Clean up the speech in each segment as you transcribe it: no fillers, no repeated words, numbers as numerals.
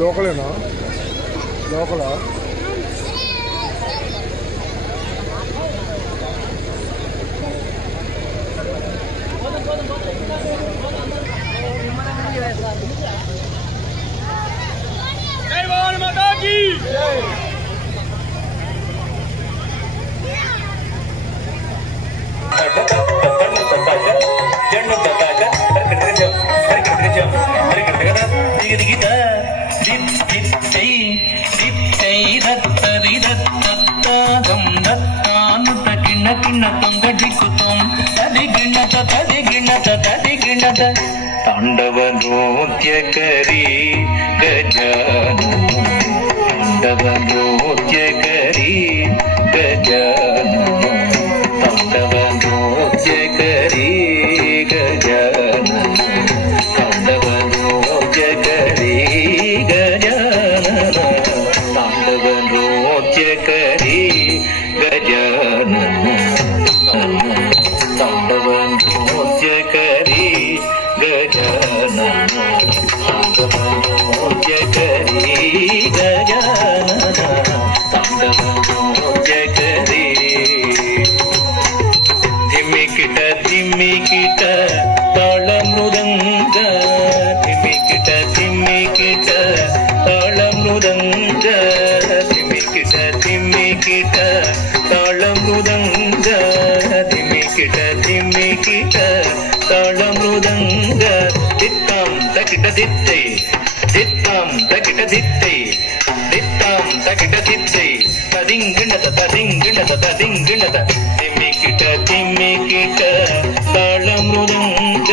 లోకలేనా లోకలా జై భవానీ మాతా కీ జై ತಾಂಡವ ನೃತ್ಯಕರಿ ಗಜಾನನ ತಾಂಡವ ನೃತ್ಯಕರಿ ಗಜಾನನ ತಾಂಡವ ನೃತ್ಯಕರಿ ಗಜಾನನ ತಾಂಡವ ನೃತ್ಯಕರಿ ಗಜಾನನ ತಾಂಡವ ನೃತ್ಯಕರಿ ಗಜಾನನ ತಾಂಡವ ನೃತ್ಯಕರಿ ಗಜಾನನ ತಾಂಡವ ನೃತ್ಯಕರಿ ಗಜಾನನ ತಾಂಡವ ನೃತ್ಯಕರಿ ಧಿಮಿಕಿಟ ಧಿಮಿಕಿಟ ತಾಳ ಮೃದಂಗ ಧಿಮಿಕಿಟ ಧಿಮಿಕಿಟ ತಾಳ ಮೃದಂಗ ಧಿಮಿಕಿಟ ಧಿಮಿಕಿಟ ತಾಳ ಮೃದಂಗ ಧಿಮಿಕಿಟ ಧಿಮಿಕಿಟ ತಾಳ ಮೃದಂಗ ದಿತ್ತಾಂ ತಕಿಟ ದಿತ್ತೈ ದಿತ್ತಾಂ ತಕಿಟ ದಿತ್ತೈ ದಿತ್ತಾಂ ತಕಿಟ ದಿತ್ತೈ ತದಿಂಗಿಣದ ತದಿಂಗಿಣದ ತದಿಂಗಿಣದ ಧಿಮಿಕಿಟ ಧಿಮಿಕಿಟ ತಾಳ ಮೃದಂಗ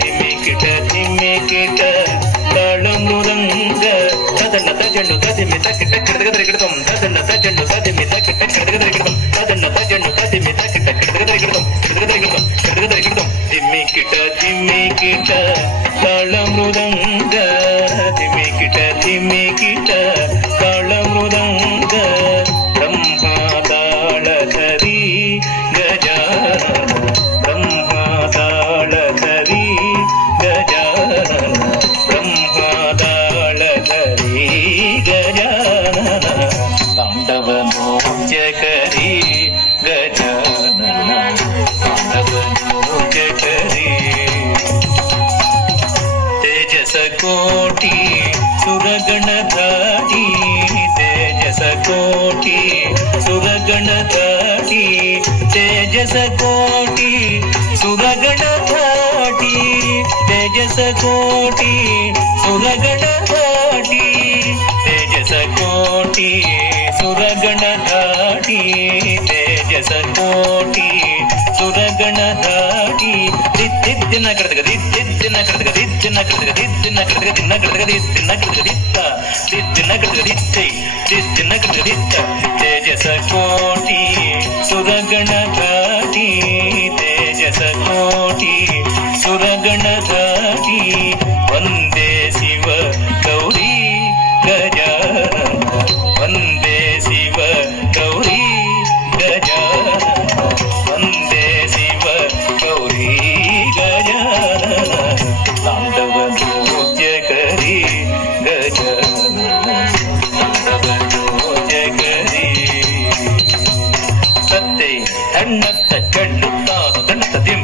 ಧಿಮಿಕಿಟ ಧಿಮಿಕಿಟ ತಾಳ ಮೃದಂಗ ತದನ್ನ ತಜಣ್ಣು ತದಿಮಿ ತಕಿಟ ಕಿಡದಗದರಿಗಿಡದಂ ತದನ್ನ ತಜಣ್ಣು ತದಿಮಿ ತಕಿಟ ಕಿಡದಗದರಿಗಿಡದಂ ತದನ್ನ ತಜಣ್ಣು ತದಿಮಿ ತಕಿಟ ಕಿಡದಗದರಿಗಿಡದಂ ಕಿಡದಗದರಿಗಿಡದಂ ಕಿಡದಗದರಿಗಿಡದಂ ಧಿಮಿಕಿಟ ಧಿಮಿಕಿಟ ತಾಳ ಮೃದಂಗ ಧಿಮಿಕಿಟ ಧಿಮಿಕಿಟ ತಾಳ ಮೃದಂಗ ಬ್ರಹ್ಮ ತಾಳಧರಿ ಗಜಾನನ ಬ್ರಹ್ಮ ತಾಳಧರಿ ಗಜಾನನ ಬ್ರಹ್ಮ ತಾಳಧರಿ ಗಜಾನನ ತಾಂಡವ ನೃತ್ಯಕರಿ ಗಜಾನನ ತಾಂಡವ ನೃತ್ಯಕರಿ ತೇಜಸ ಕೋಟಿ ಸುರಗಣಧಾರಿ ತೇಜಸ ಕೋಟಿ ಸುರಗಣಧಾರಿ ತೇಜಸ ಕೋಟಿ ಸುರಗಣಧಾರಿ ತೇಜಸ ಕೋಟಿ ಸುರಗಣಧಾರಿ ತೇಜಸ ಕೋಟಿ ಸುರಗಣಧಾರಿ ತೇಜಸ ಕೋಟಿ ಸುರಗಣಧಾರಿ ದಿದ್ದಿನ ಕಡದಗ ದಿದ್ದಿನ ಕಡದಗ ದಿದ್ದಿನ ಕಡದಗ ದಿದ್ದಿನ ಕಡದಗ ದಿನ ಕಡದಗ ದಿದ್ದಿನ ಕಡದಗ ದಿತ್ತ ದಿದ್ದಿನ ಕಡದಗ ದಿತ್ತೈ ದಿದ್ದಿನ ಕಡದಗ ದಿತ್ತ ತೇಜಸ ಕೋಟಿ ಸುರಗಣಧಾರಿ ತೇಜಸ ಕೋಟಿ ಸುರಗಣಧಾರಿ ವಂದೇ ಶಿವ ಗೌರಿ ಗಜಾನನ ವಂದೇ ಶಿವ ಗೌರಿ ಗಜಾನನ ವಂದೇ ಶಿವ ಗೌರಿ ಗಜಾನನ ತಾಂಡವ ನೃತ್ಯಕರಿ ಗಜಾನನ ತಾಂಡವ ನೃತ್ಯಕರಿ ಸತ್ತೈ ಹಣ್ಣತ್ತ ಕಣ್ಣು ತಾನು ದಂಟ ದಿಂ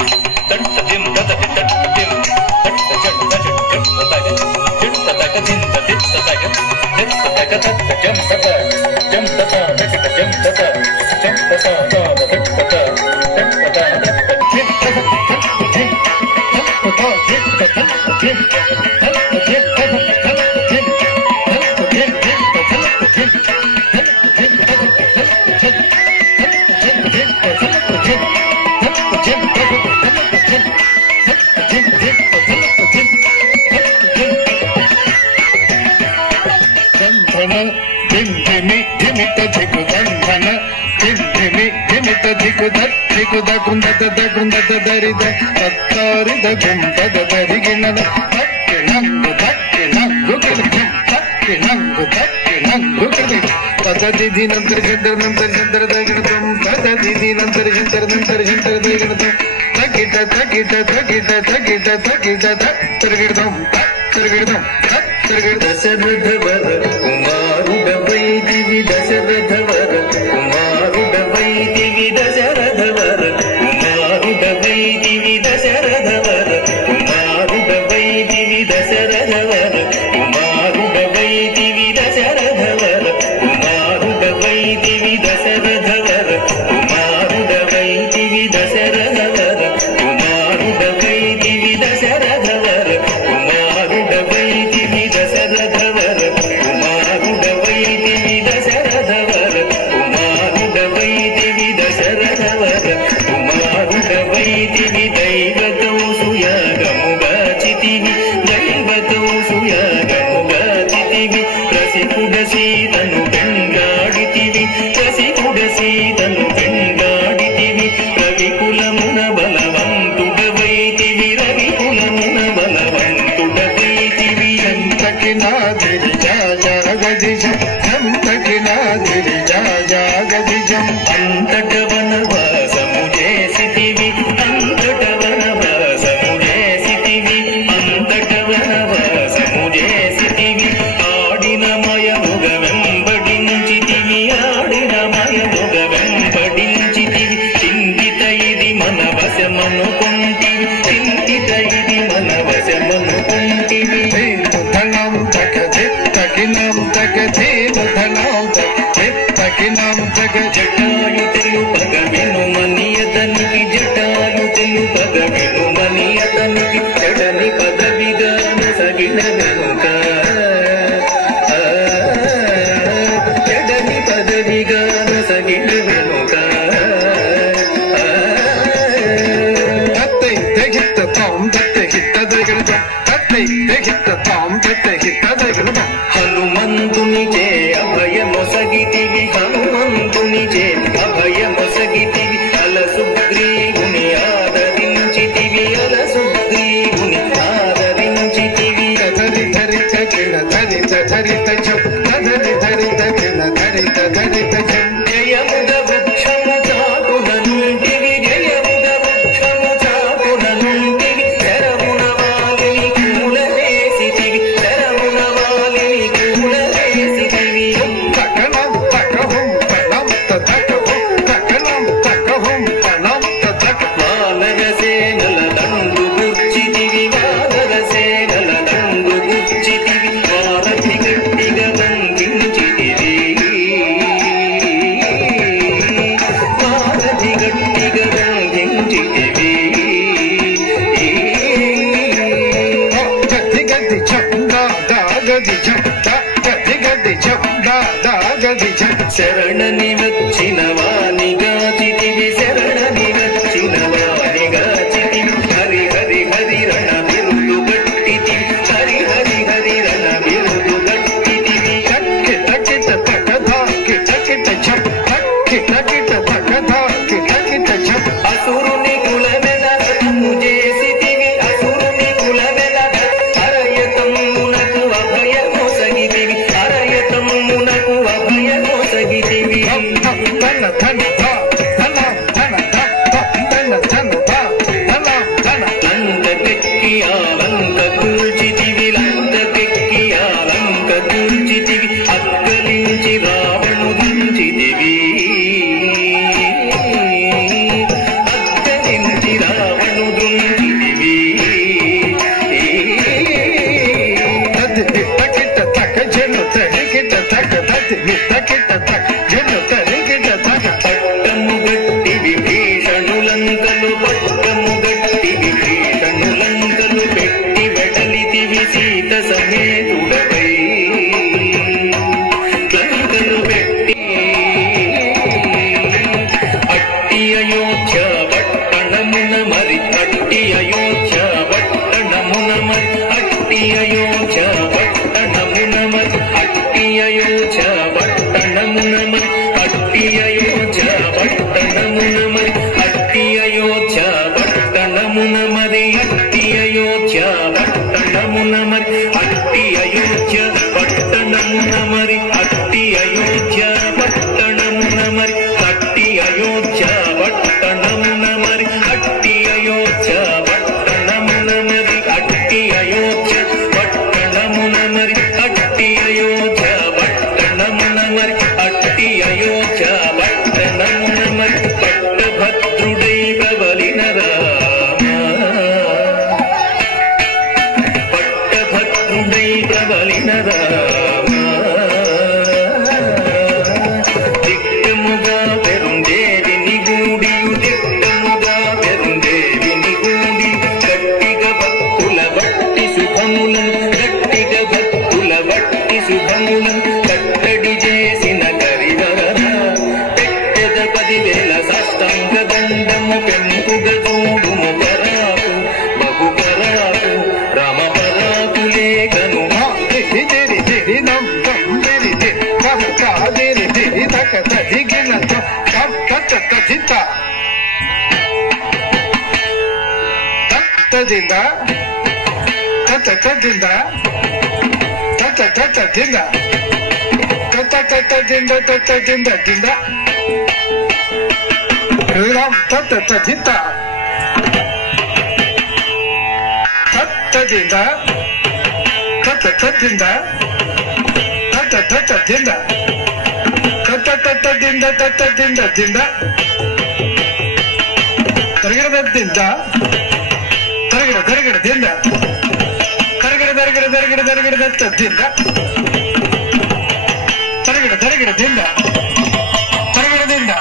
ದದ ದಂಟ ದಿಂ ದಂಟ ಜಂಟ ಜಂಟ ತಗ ಜಂಟ ತಗ ದಿಂದ ದಿತ್ತ ತಗ ದಿತ್ತ ತಗ ತತ್ತ ಜಂಪತ ಜಂಪತ ತಗ ಜಂಪತ ಜಂಪತ ತಾನ ದಿತ್ತತ ಜಂಪತ ಧಿಮಿ ಧಿಮಿತ ಧಿಕು ದಂಧನ ಧಿಮಿ ಧಿಮಿತ ಧಿಕು ಧಿಕುದ ಕುಂದದ ಕುಂದದ ದರಿದ ತತ್ತಾರಿದ ಕುಂದದ ದರಿಗಿಣದ ತಕ್ಕೆ ನಂಗು ತದಿದಿ ನಂತರ ಜಂತರ ದಗಿಣತಂ ತದಿದಿ ನಂತರ ಜಂತರ ದಗಿಣತಂ ತಗಿಟ ತಗಿಟ ತಗಿಟ ತಗಿಟ ತಗಿಟ ತಗಿಡದಂ ತಗಿಡದಂ దశరథవర కుమారుడవై దివి దశరథవర కుమారుడవై దివి దశరథవర కుమారుడవై దివి దశరథవర కుమారుడవై దివి దశరథవర కుమారుడవై దివి దశరథవర కుమారుడవై దివి దశరథవర కుమారుడవై దివి దశరథవర కుమారుడవై దివి దశరథవర కుమారుడవై దివి దశరథవర కుమారుడవై దివి దశరథవర కుమారుడవై దివి దశరథవర కుమారుడవై దివి దైవతం సుయాగముగా చితివి దైవతం సుయాగముగా చితివి రసికుడ సీతను పెంగాడితివి రసికుడ సీతను పెంగాడితివి రవికులమున బలవంతుడవైతివి రవికులమున బలవంతుడవైతివి ఎంతకి నాదిరి జాగదిజం ఎంతకి నాదిరి జాగదిజం అంతట వనవాసము చేసితివి అంతట వనవాసము చేసితివి అంతట వనవాసము చేసితివి ఆడిన మయముగ వెంబడించితివి ఆడిన మయముగ వెంబడించితివి చింతిత ఇది మన వశమనుకుంటివి చింతిత ఇది మన వశమనుకుంటివి ధనం తకినం ధనం తకినం జటాయు తెలుపగ వినుమనియతనికి జటాయు తెలుపగ వినుమనియతనికి జడని పదవిగాన సగిన వెనుక జడని పదవిగాన సగిన వెనుక తత్తై తెగిత్త తాం తత్తై హిత్త దగడతాం తత్తై తెగిత్త తాం తత్తై హిత్త దగడతాం హనుమంతునిచే అభయమొసగితివి హనుమంతునిచే అభయమొసగితివి అలసుగ్రీవుని ఆదరించితివి అలసుగ్రీవుని ఆదరించితివి ధరి ధరిత కిణ ధరిత ధరిత చం ధరి ధరిత కిణ ధరిత ధరిత చం జయముద వృక్షము చాటునంటివి జయముద వృక్షము చాటునంటివి శరమున వాలిని కూలవేసితివి శరమున వాలిని కూలవేసితివి తకనం తకహుం తనం తకహుం తకనం తకహుం తనం తక వానరసేనల దండు గుర్చితివి వానరసేనల దండు గుర్చితివి వారధి గట్టిగా బంధించితివి వారధి గట్టిగా బంధించితివి గది గది చం దా గది చం గది గది చం గది చం శరణని వచ్చిన వాణిగా చితివి శరణని వచ్చిన వాణిగా చితివి హరి హరి హరి రణ బిరుదు గట్టితివి హరి హరి హరి రణ బిరుదు గట్టితివి కిట కిట తక ధా కిట కిట చం కిట కిట తక ధా కిట కిట చం అసురుని కులమెన రథము చేసితివి అసురుని కులమెన అరయతమ్మునకు అభయమొసగితివి అరయతమ్మునకు అభయమొసగితివి ధన ధన ధా ధన ధన ధా ధన ధన ధా ధన ధన లంకకెక్కి ఆలంక కూల్చితివి లంకకెక్కి ఆలంక కూల్చితివి అక్కలించి రావణు దించితివి అక్కలించి రావణు దించితివి తది కిట తక జను తది కిట తక తది కిట తక జను తది కిట తక పట్టము గట్టి విభీషణులంకలు పట్టము గట్టి విభీషణులంకలు పెట్టి వెడలితివి సీత సమేతుడపై లంకలు పెట్టి అట్టి అయోధ్య పట్టణమున మరి అట్టి అయోధ్య పట్టణమున మరి అట్టి అయోధ్య పట్టణమున మరి అట్టి అయోధ్య పట్టణమున మరి అట్టి అయోధ్య పట్టణమున మరి అట్టి అయోధ్య పట్టణమున మరి అట్టి అయోధ్య పట్టణమున మరి అట్టి అయోధ్య పట్టణమున మరి అట్టి అయోధ్య పట్టణమున మరి అట్టి అయోధ్య పట్టణమున మరి అట్టి అయోధ్య పట్టణమున మరి అట్టి అయోధ్య పట్టణమున మరి తత్తదింద తత్తదింద తత్తదింద తత్తదింద తత్తదింద దింద రామ్ తత్తదింద తత్తదింద తత్తదింద తత్తదింద తత్తదింద తత్తదింద దింద తరగడದಿಂದ ತರಗಡದಿಂದ ತರಗಡದಿಂದ ತರಗಡದಿಂದ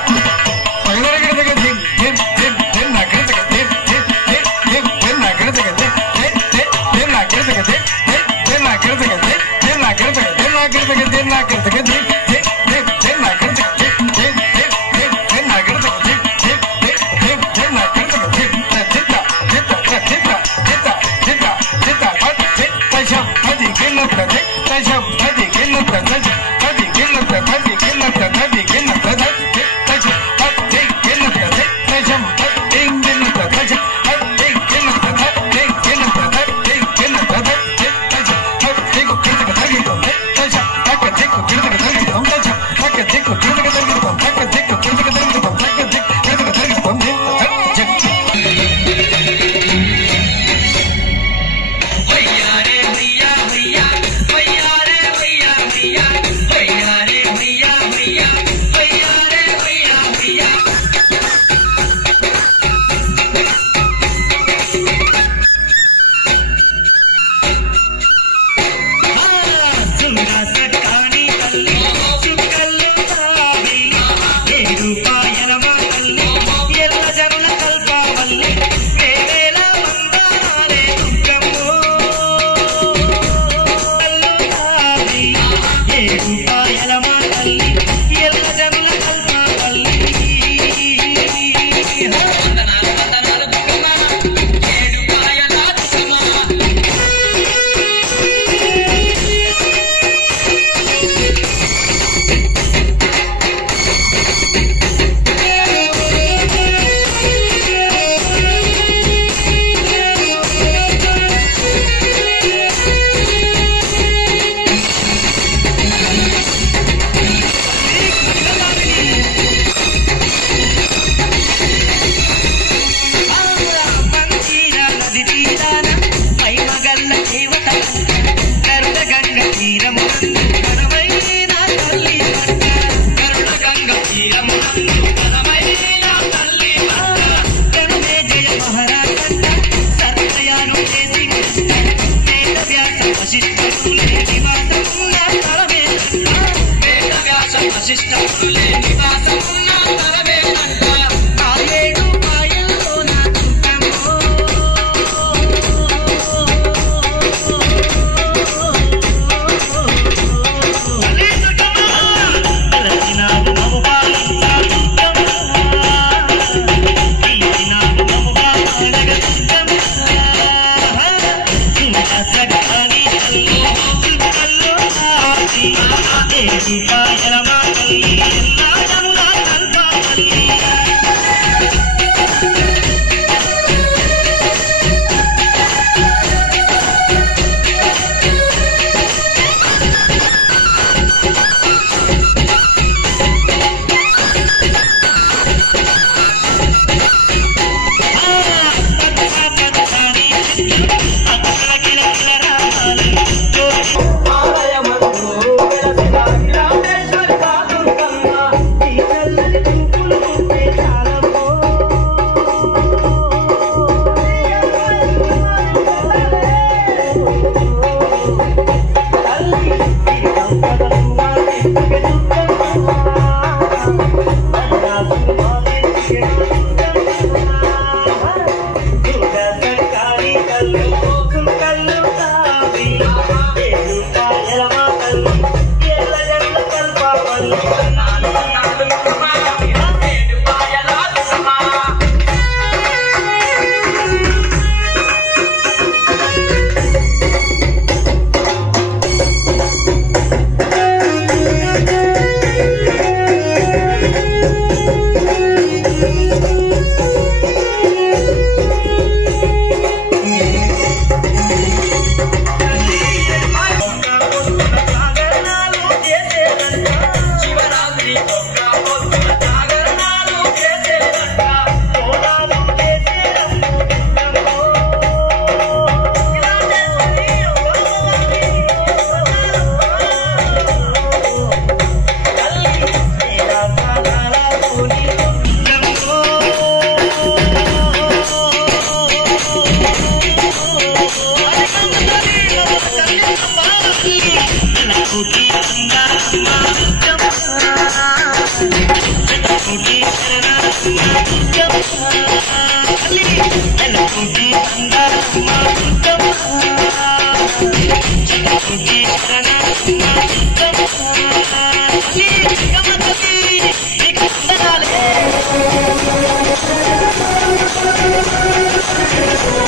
Bye.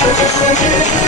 Thank you.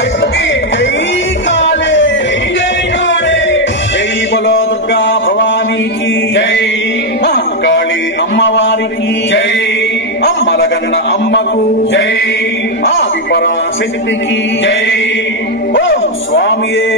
జై కాళే అమ్మవారికి జై, అమ్మలగన్న అమ్మకు జై, ఆది పరాశక్తికి జై. ఓం స్వామియే.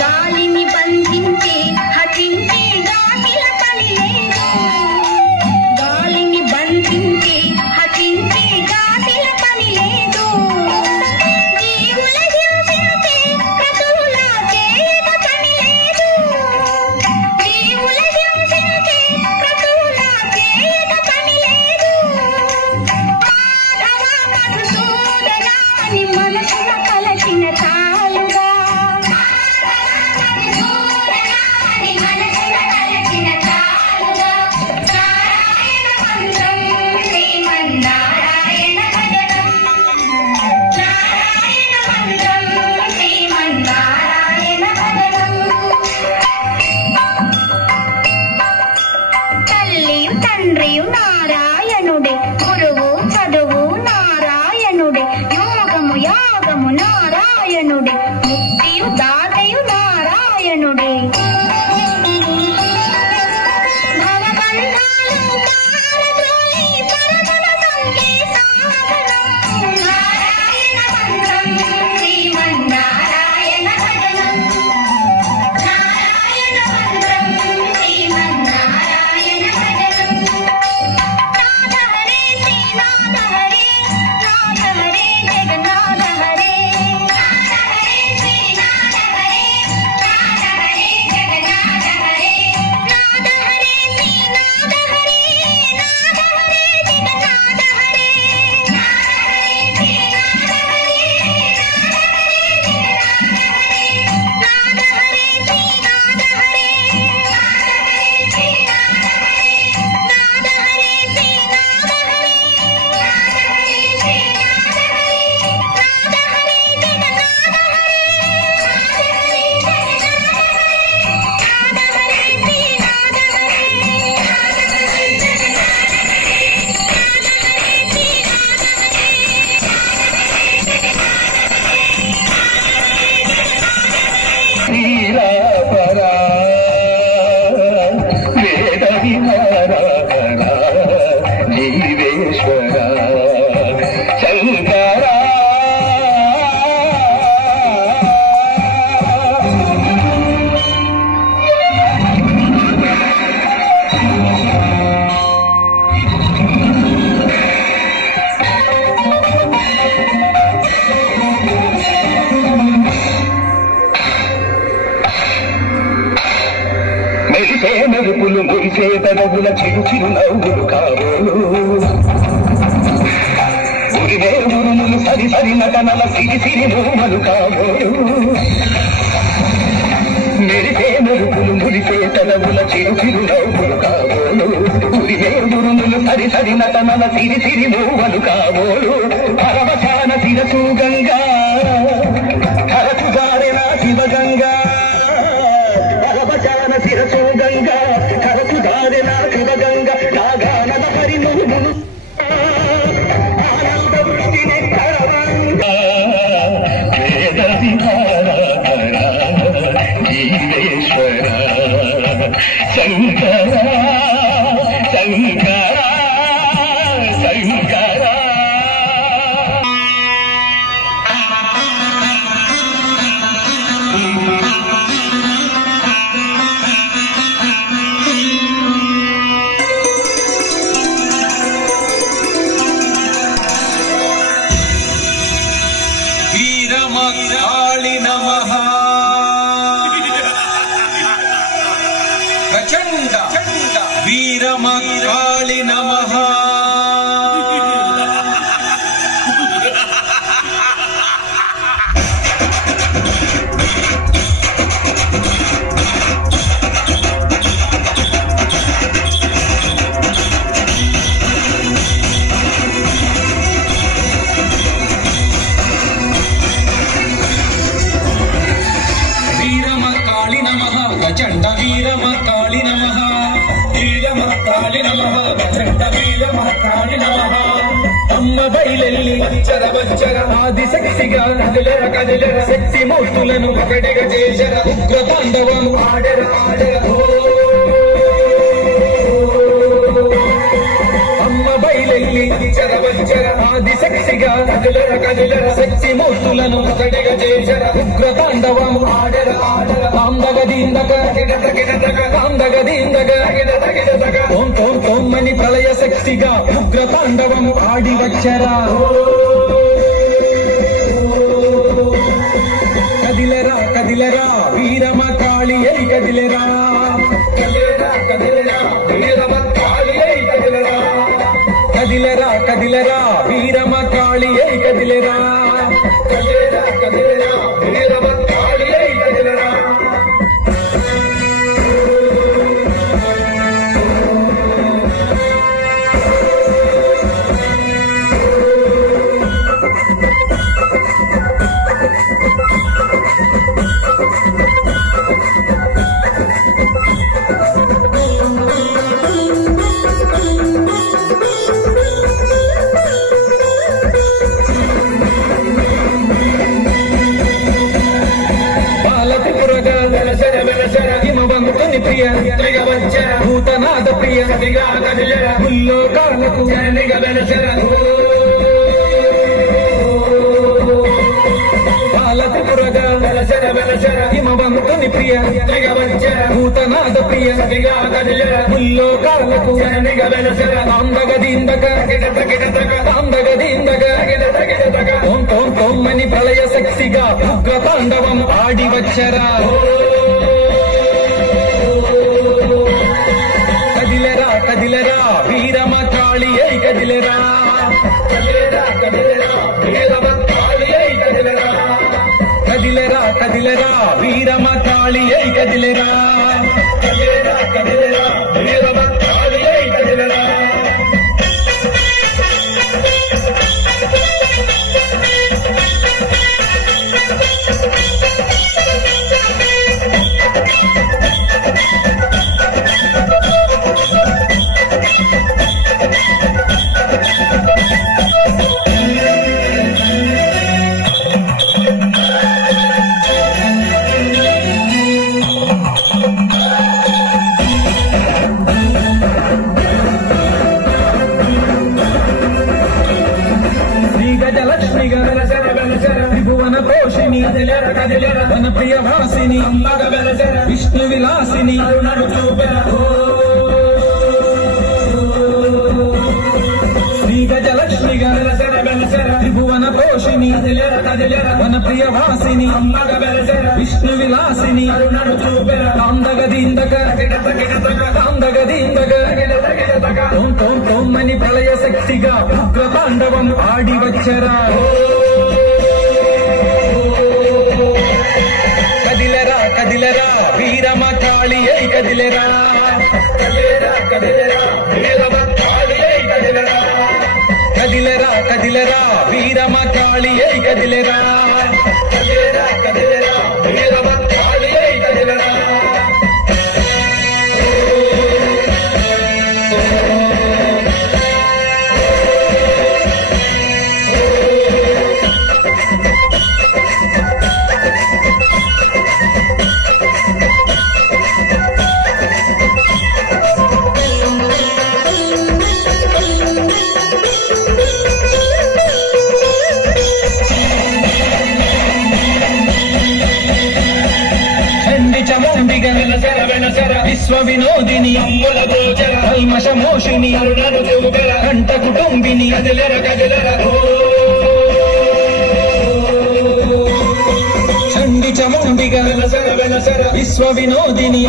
గాలిని బంధించి హఠించి మెరిసే మెరుపులు మురిసే పెదవుల చిరు చిరు నవ్వులు కాబోలు ఉరివే ఉరుములు సరి సరి నటనల సిరి సిరి నోమలు కాబోలు మెరిసే మెరుపులు మురిసే పెదవుల చిరు చిరు నవ్వులు కాబోలు ఉరివే ఉరుములు సరి సరి నటనల సిరి సిరి నోమలు కాబోలు పరవశాన శిరసు గంగా హరసు గారెన శివగంగా పరవశాన శిరసు గంగా హరసు గారెన శివగంగా నాగానద హరి నువ్వు ఆనంద వృష్టిని వేద విహార జీవేశ్వర శంకర శంకర శంకర వీరమకాళి నమః ప్రచండ వీరమకాళి నమః వీరమకాళి నమః ప్రచండ వీరమకాళి నమః వీరమకాళి నమః ప్రచండ వీరమకాళి నమః అమ్మ బయలెల్లి వంచర వంచర ఆదిశక్తిగా కదిలెర కదిలెర శక్తి మూర్తులను ఒకటిగా చేశర ఉగ్ర తాండవము ఆడెర ఆడెర అమ్మ బయలెల్లి వంచర వంచర ఆదిశక్తిగా కదిలెర కదిలెర శక్తి మూర్తులను ఒకటిగా చేశర ఉగ్ర తాండవము ఆడెర ఆడెర కాందగదీందగ కిడతగ కాందగదీందగ కిడతగ ఓం ఓం ఓమని ప్రళయ శక్తిగా ఉగ్ర తాండవము ఆడి వచ్చరా కదిలరా కదిలరా వీరమకాళి అయి కదిలరా కదిలరా కదిలరా వీరమకాళి అయి కదిలరా కదిలరా కదిలరా వీరమకాళి అయి కదిలరా కదిలరా కదిలరా వీరమకాళి అయి కదిలరా ప్రియ భూతనాథ ప్రియ ముల్లోకాలకు బాలత్రిపురగా హిమవంతుని ప్రియ భూతనాథ ప్రియ ముల్లోకాలకు కాందగదీందగ కాందగదీందగ ఓం ఓం ఓమని ప్రళయ శక్తిగా ఉగ్ర తాండవం ఆడి వచ్చరా కదిలరా కదిలరా వీరమకాళి అయి కదిలరా కదిలరా కదిలరా వీరమకాళి అయి కదిలరా కదిలరా కదిలరా వీరమకాళి అయి కదిలరా కదిలరా కదిలరా వీరమకాళి అయి కదిలరా త్రిభువన పోషిణి వన ప్రియ భాసిని విష్ణు విలాసిని శ్రీ గజలక్ష్మిగా త్రిభువన పోషిణి వన ప్రియ వాసిని విష్ణు విలాసిని తాందగదీందక తోమని ప్రళయ శక్తిగా ఉగ్ర తాండవం ఆడి వచ్చరా. కదిలరా కదిలరా వీరమ కాళి అయి కదిలరా. కదిలరా కదిలరా వీరమ వీరమ కాళి అయి కదిలరా. విశ్వ వినోదిని కల్మషమోషిని కంట కుటుంబిని చండి చముండిగా విశ్వ వినోదిని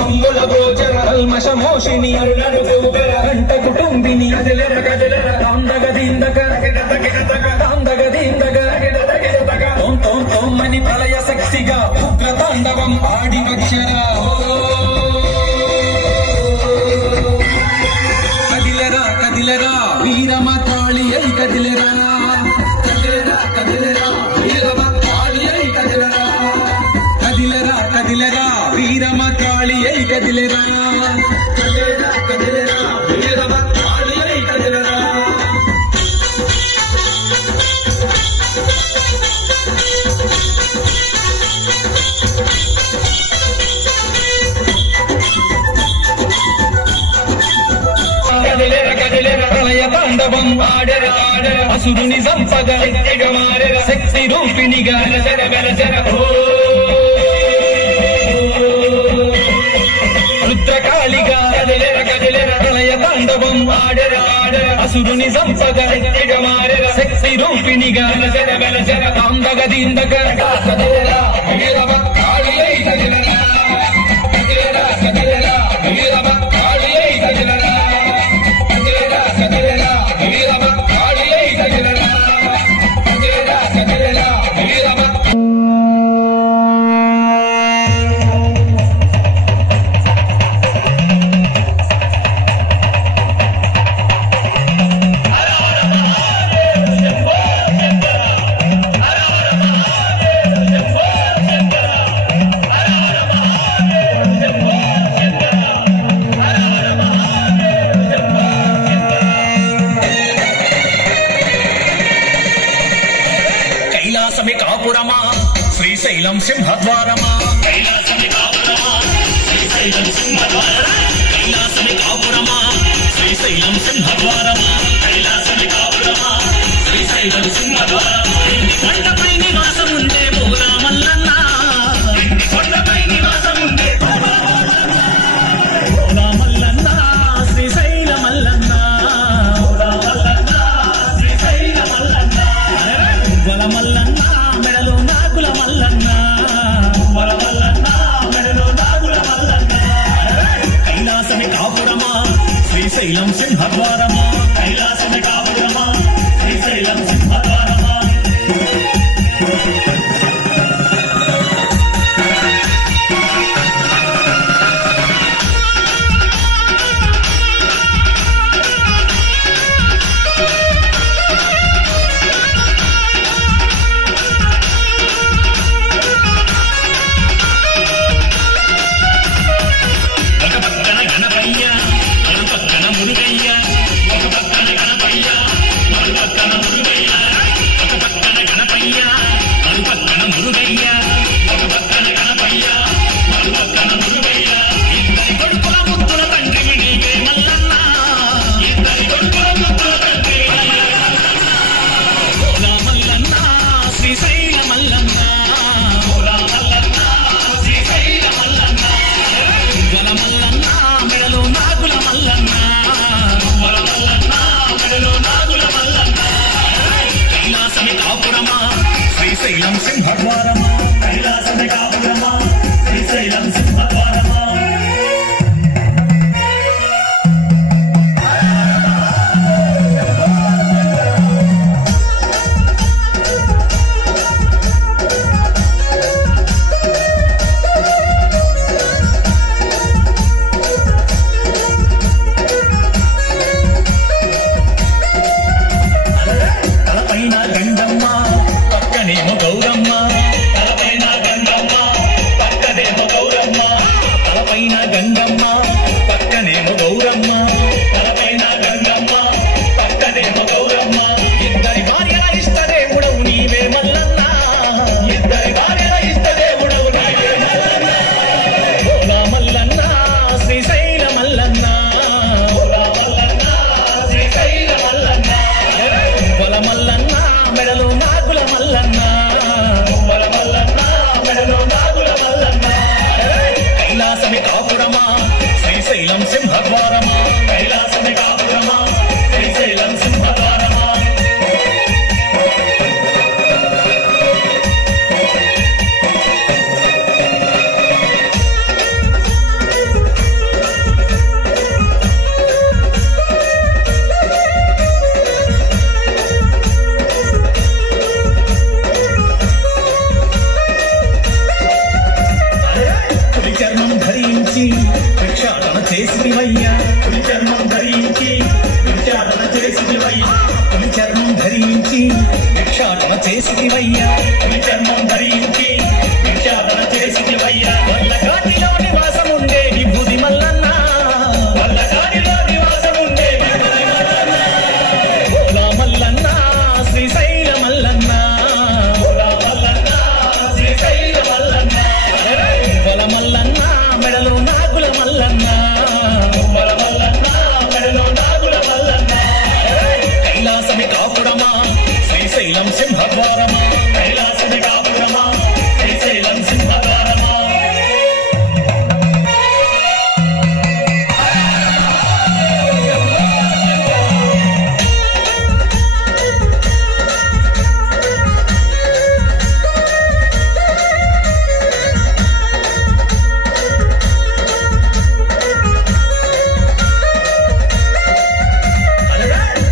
కల్మషమోషిని కంట కుటుంబిని తోమని ప్రళయ శక్తిగా ఉగ్ర తాండవం ఆడి వచ్చరా. కదిలరా కదిలరా వీరమ కాళి అయి కదిలరా. కదిలరా కదిలరా వీరమ కాళి అయి కదిలరా. కదిలరా కదిలరా వీరమ కాళి అయి కదిలరా. కదిలరా కదిలరా వీరమ కాళి అయి కదిలరా. ప్రళయ తాండవం ఆడెర అసురుని సంపద శక్తి రూపిణిగా రుద్రకాళిగా ప్రళయ తాండవం ఆడెర అసురుని సంపద శక్తి రూపిణిగా తాందగదీందక కాపురమా శ్రీశైలం సింహద్వారమా. కైలాసమి కాపురమా శ్రీశైలం సింహద్వారమా. కైలాసమి కాపురమా శ్రీశైలం సింహద్వారమా. కైలాసమి కాపురమా శ్రీశైలం సింహద్వారమా. కొండపై నివాసం ఉండే బోలా మల్లన్న. కొండపై నివాసం ఉండే బోలా మల్లన్న శ్రీశైల మల్లన్న. బోలా మల్లన్న శ్రీశైల మల్లన్న. బల మల్లన్న మెడలో నాగుల మల్లన్న. బల మల్లన్న మెడలో నాగుల మల్లన్న. కైలాసమి కాపురమా శ్రీశైలం సింహద్వారమా. కైలాసమి కాపురమా శ్రీశైలం సింహద్వారమా. ఒక పక్కన గణపయ్య, ఒక పక్కన మురుగయ్య, ఒక పక్కన సింహద్వారమా కైలాసమే కాపురమా శ్రీశైలం సింహద్వారమా చర్మం ధరించి భిక్షాటన చేసివయ్యా పులి చర్మం ధరించి భిక్షాటన చేసివయ్యా పులి చర్మం ధరించి భిక్షాటన చేసివయ్యా పులి చర్మం ధరించి భిక్షాటన చేసివయ్యా వల్లకాటిలో నివాసం ఉండే విభూది మల్లన్న వల్లకాటిలో నివాసం ఉండే విభూది మల్లన్న ఓలా మల్లన్న శ్రీశైల మల్లన్న ఓలా మల్లన్న శ్రీశైల మల్లన్న బల మల్లన్న మెడలో నాగుల మల్లన్న బల మల్లన్న మెడలో నాగుల మల్లన్న కైలాసమి కాపురమా శ్రీశైలం సింహద్వారమా కైలాసమి కాపురమా శ్రీశైలం సింహద్వారమా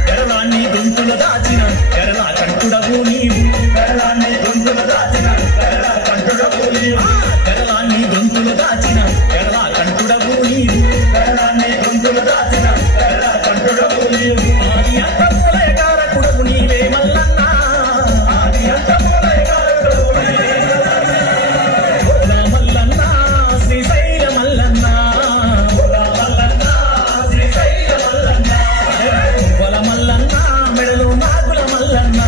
గరళాన్ని గొంతులు దాచిన గరళ కంటుడవు నీవు గరళాన్ని గొంతులు దాచిన గరళ కంటుడవు నీవు గరళాన్ని గొంతులు దాచిన గరళ కంటుడవు నీవు గరళాన్ని గొంతులు దాచిన గరళ కంటుడవు నీవు ఆది అంతమూలయకారకుడవు నీవే మల్లన్న ఆది అంతమూలయకారకుడవు నీవే ఓలా మల్లన్న శ్రీశైల మల్లన్న ఓలా మల్లన్న శ్రీశైల మల్లన్న బల మల్లన్న మెడలో నాగుల మల్లన్న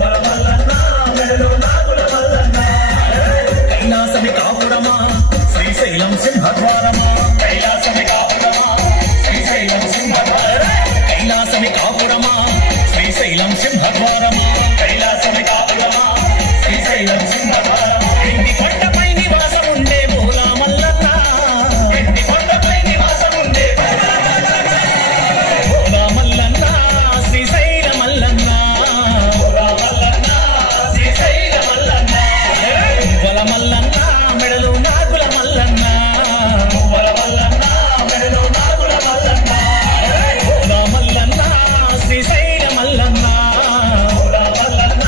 బల మల్లన్న మెడలో నాగుల మల్లన్న కైలాసమి కాపురమా శ్రీశైలం సింహద్వారమా కైలాసమి కాపురమా శ్రీశైలం సింహద్వారమా కైలాసమి కాపురమా శ్రీశైలం సింహద్వారమా కైలాసమి కాపురమా శ్రీశైలం సింహద్వారమా ఇంటి కొండపై నివాసం ఉండే ఓలా మల్లన్న ఇంటి కొండపై నివాసం ఉండే ఓలా మల్లన్న శ్రీశైల మల్లన్న ఓలా మల్లన్న శ్రీశైల మల్లన్న బల మల్లన్న మెడలో నాగుల మల్లన్న బల మల్లన్న మెడలో నాగుల మల్లన్న ఓలా మల్లన్న శ్రీశైల మల్లన్న ఓలా మల్లన్న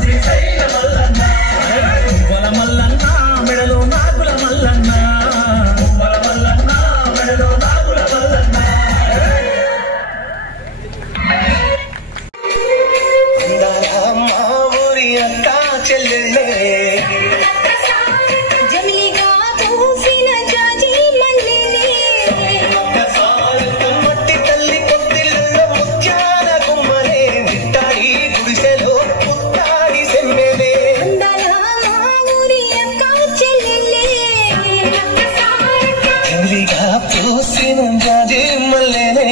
శ్రీశైల మల్లన్న బల మల్లన్న మెడలో నాగుల మల్లన్న బల మల్లన్న మెడలో నాగుల మల్లన్న జమిలిగా పూసిన జాజి మల్లెలే మట్టి తల్లి పొత్తిళ్ళలో ముత్యాల గుమ్మలే నిట్టాడి గుడిసెలో పుత్తాడి సెమ్మెలే అందాల మా ఊరి అక్క చెల్లెలే చెలిగా పూసిన జాజి మల్లెలే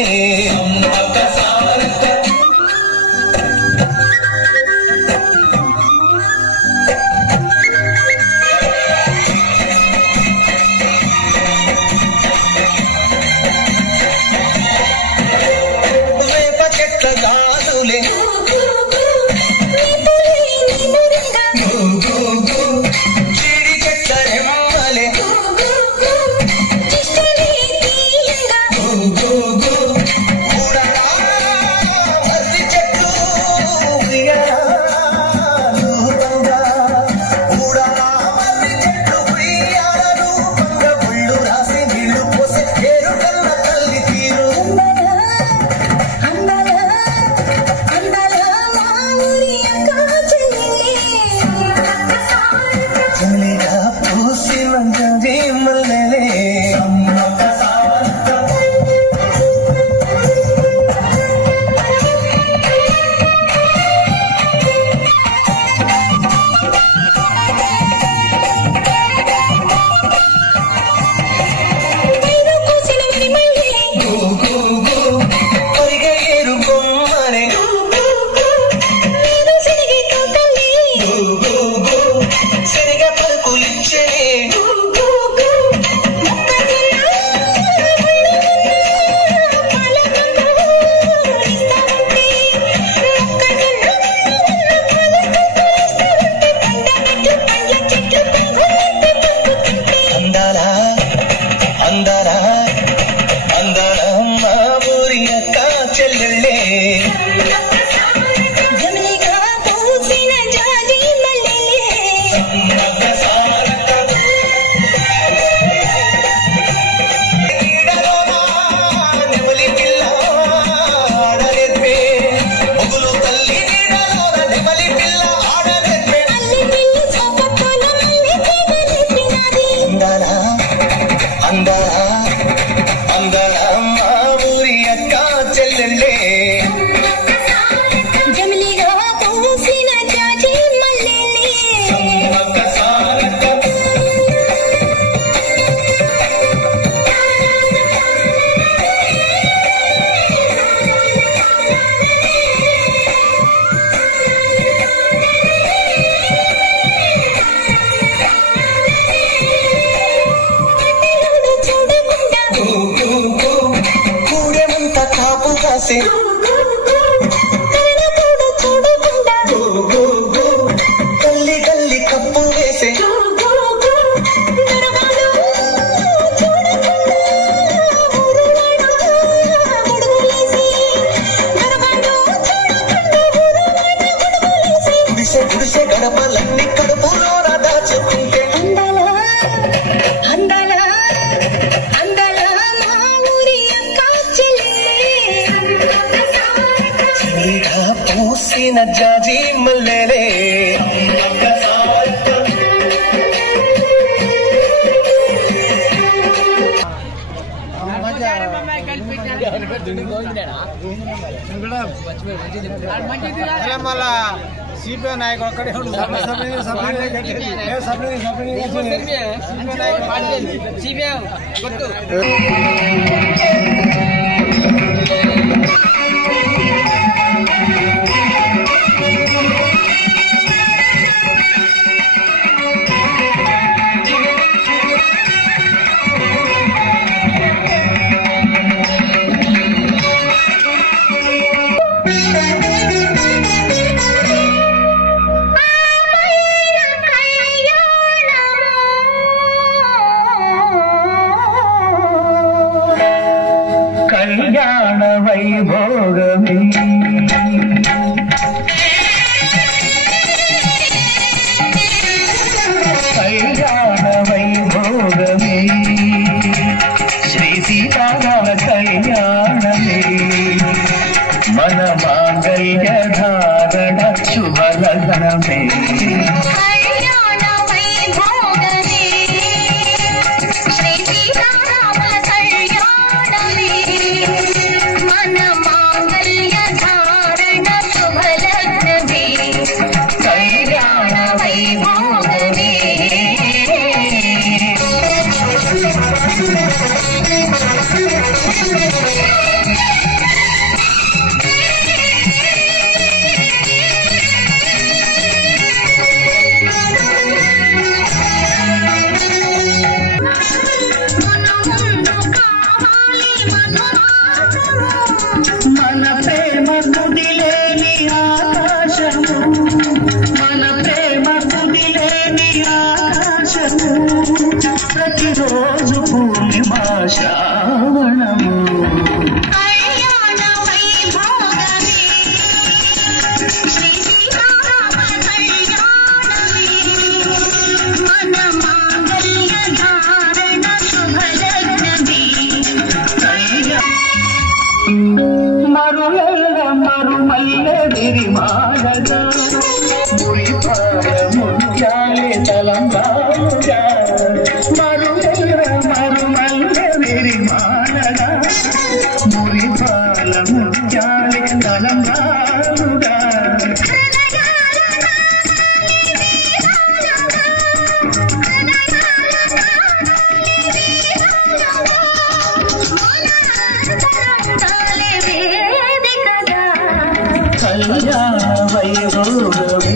వేప చెట్ల గాజులే చీడి చెట్ల రెమ్మలే కూడ వేసే గల్లి గల్లి కప్పు వేసే గుడిసె గుడిసె గడపలన్నీ కడుపులో దాచుకుంటే పూసిన జాజి మల్లెలే మళ్ళా సిపిఐ నాయకుడు ఒక్కడే కళ్యాణ వైభోగమే కళ్యాణ వైభోగమే శ్రీ సీతారామ కళ్యాణమే మన మాంగళ్య ధారణ శుభలగ్నమే మన ప్రేమ కుదిలేని ఆకాశము మన ప్రేమ కుదిలేని ఆకాశము ప్రతిరోజు పూర్ణిమా శ్రావణము మరుల మరుమల్ల విరిమాడగా మురిపాల ముత్యాలే తలంబాలుగా మరుల మరుమల్ల విరిమాడగా మురిపాల ముత్యాలే తలంబాలుగా కళ్యాణ వైభోగమే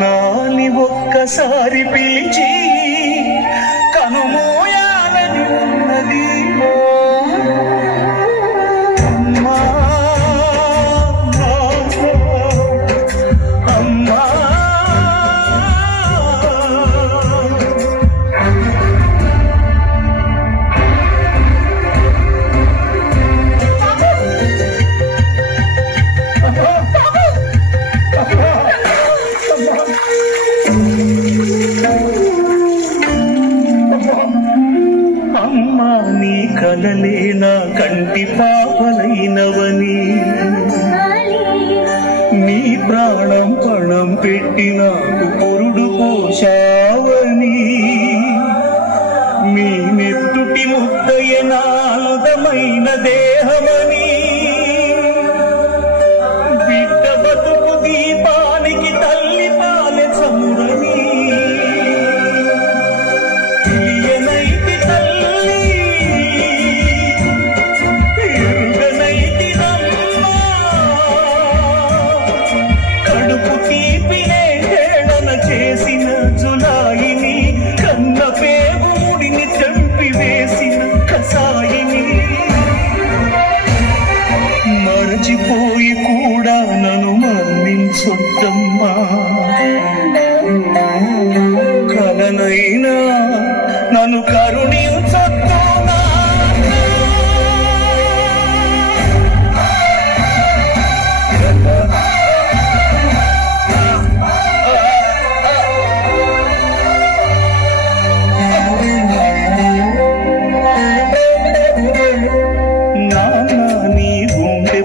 నాని ఒక్కసారి పిలిచి కనుమోయాలని ఉన్నది అమ్మా అమ్మా అమ్మా నీ కలలే నా కంటి పాపలైనవని నీ ప్రాణం పణం పెట్టి నాకు పురుడు పుడు పోషావని మీ నెత్తుటి ముద్దయన అందమైన దేహమని బిడ్డ బతుకు దీపానికి తల్లి పాలె చమురని తెలియనైతి తల్లి ఎరుగనైతి నమ్మ కడుపు తీపినే హేళన చేసిన జులాయిని కన్న పేగు ముడిని చంపి వేసిన కసాయిని మరచిపోయి కూడా నన్ను మన్నించొద్దమ్మా కలనైనా నన్ను కరుణించొద్దు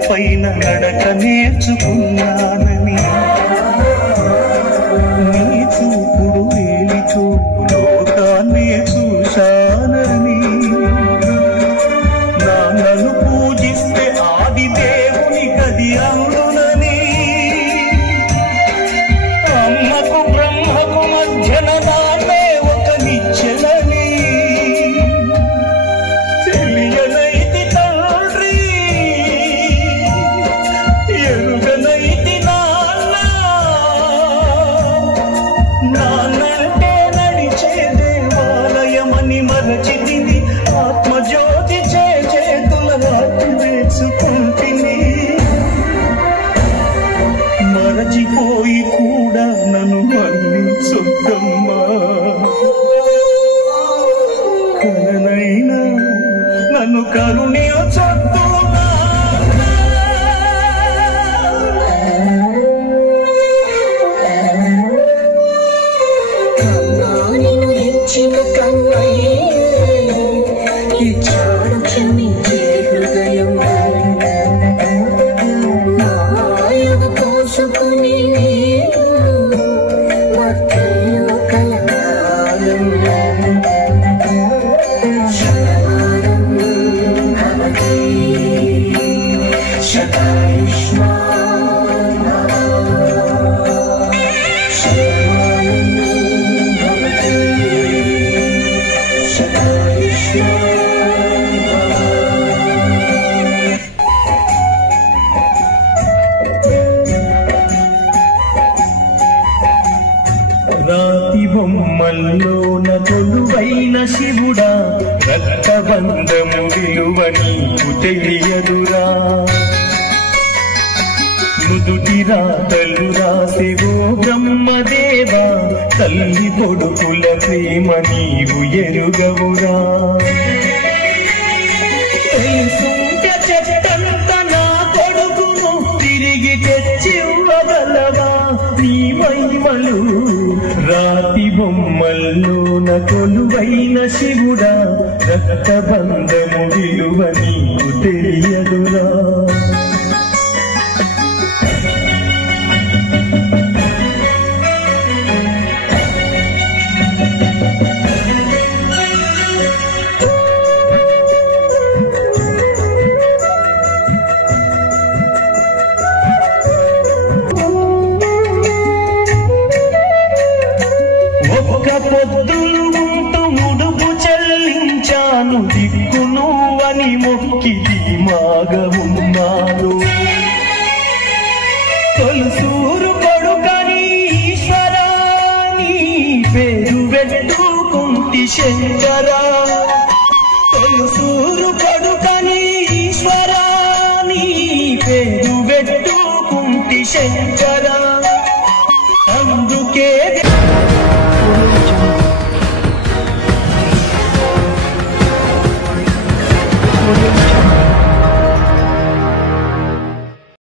పైన నడక నేర్చుకున్నానని నీ చూపుడు వేలి చూపులో తానే చూశానని నాన్నను పూజిస్తే ఆది దేవుని కది అందునని అమ్మకు బ్రహ్మకు మధ్యన దాన్నే ఒక నిచ్చెనని తెలియనైతి తండ్రి ఎరుగనైతి నాన్న నాన్నంటే నడిచే దేవాలయమని మరచితిని ఆత్మజ్యోతి చేతుల నాటి వేసుకుంటిని మరచిపోయి కూడా నన్ను మన్నించొద్దమ్మా కలనైనా నన్ను కరుణించొద్దు రాతి బొమ్మల్లోన కొలువైన శివుడా రక్తబంధము విలువ నీకు తెలియదురా నుదుటి రాతలు రాసేవో బ్రహ్మదేవా తల్లి కొడుకుల ప్రేమ నీవు ఎరుగవురా చెట్టంత నా కొడుకును తిరిగి తెచ్చివ్వగలవా నీ మహిమలు రాతి బొమ్మల్లోన కొలువైన శివుడా రక్తబంధము విలువ నీకు తెలియదురా పొద్దులు ఉంటూ ముడుపు చెల్లించాను దిక్కును అని మొక్కి ధీమాగా ఉన్నాను తొలుసూరు కొడుకని ఈశ్వరా నీ పేరు పెట్టుకుంటి శంకరా తొలుసూరు కొడుకని ఈశ్వరా నీ పేరు పెట్టుకుంటి శంకరా అందుకే Audio